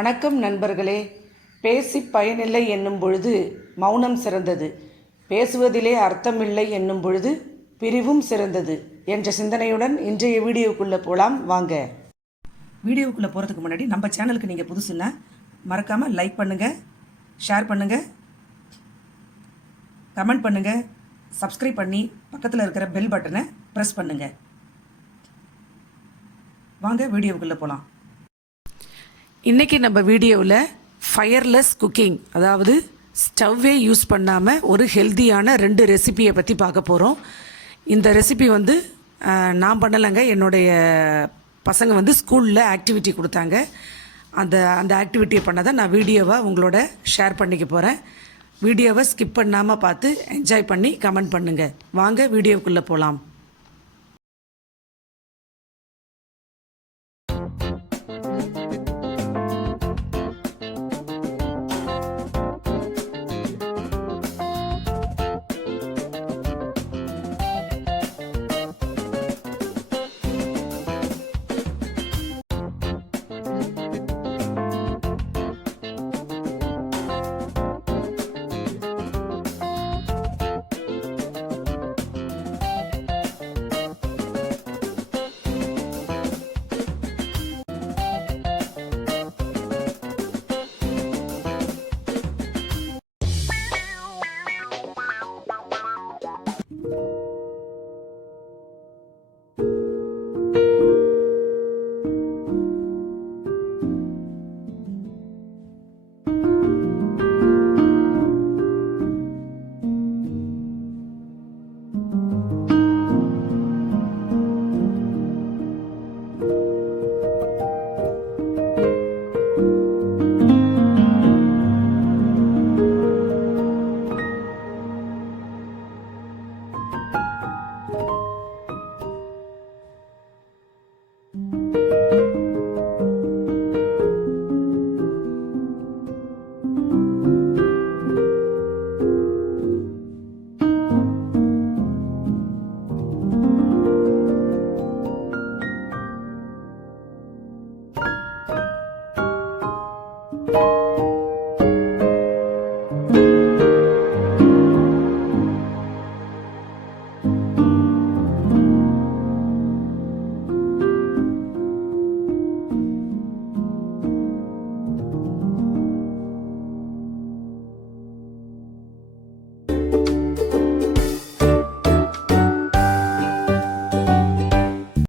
வணக்கம் நண்பர்களே. பேசி பயனில்லை என்னும் பொழுது மௌனம் சிறந்தது, பேசுவதிலே அர்த்தமில்லை என்னும் பொழுது பிரிவும் சிறந்தது என்ற சிந்தனையுடன் இன்றைய வீடியோக்குள்ளே போகலாம் வாங்க. வீடியோக்குள்ளே போகிறதுக்கு முன்னாடி நம்ம சேனலுக்கு நீங்கள் புதுசுன்னா மறக்காமல் லைக் பண்ணுங்கள், ஷேர் பண்ணுங்கள், கமெண்ட் பண்ணுங்கள், சப்ஸ்கிரைப் பண்ணி பக்கத்தில் இருக்கிற பெல் பட்டனை ப்ரெஸ் பண்ணுங்கள். வாங்க வீடியோக்குள்ளே போகலாம். இன்றைக்கி நம்ம வீடியோவில் ஃபயர்லெஸ் குக்கிங், அதாவது ஸ்டவ்வே யூஸ் பண்ணாமல் ஒரு ஹெல்த்தியான 2 ரெசிபியை பற்றி பார்க்க போகிறோம். இந்த ரெசிபி நான் பண்ணலைங்க, என்னுடைய பசங்க ஸ்கூலில் ஆக்டிவிட்டி கொடுத்தாங்க. அந்த ஆக்டிவிட்டியை பண்ணதை நான் வீடியோவை உங்களோட ஷேர் பண்ணிக்க போகிறேன். வீடியோவை ஸ்கிப் பண்ணாமல் பார்த்து என்ஜாய் பண்ணி கமெண்ட் பண்ணுங்கள். வாங்க வீடியோக்குள்ளே போகலாம்.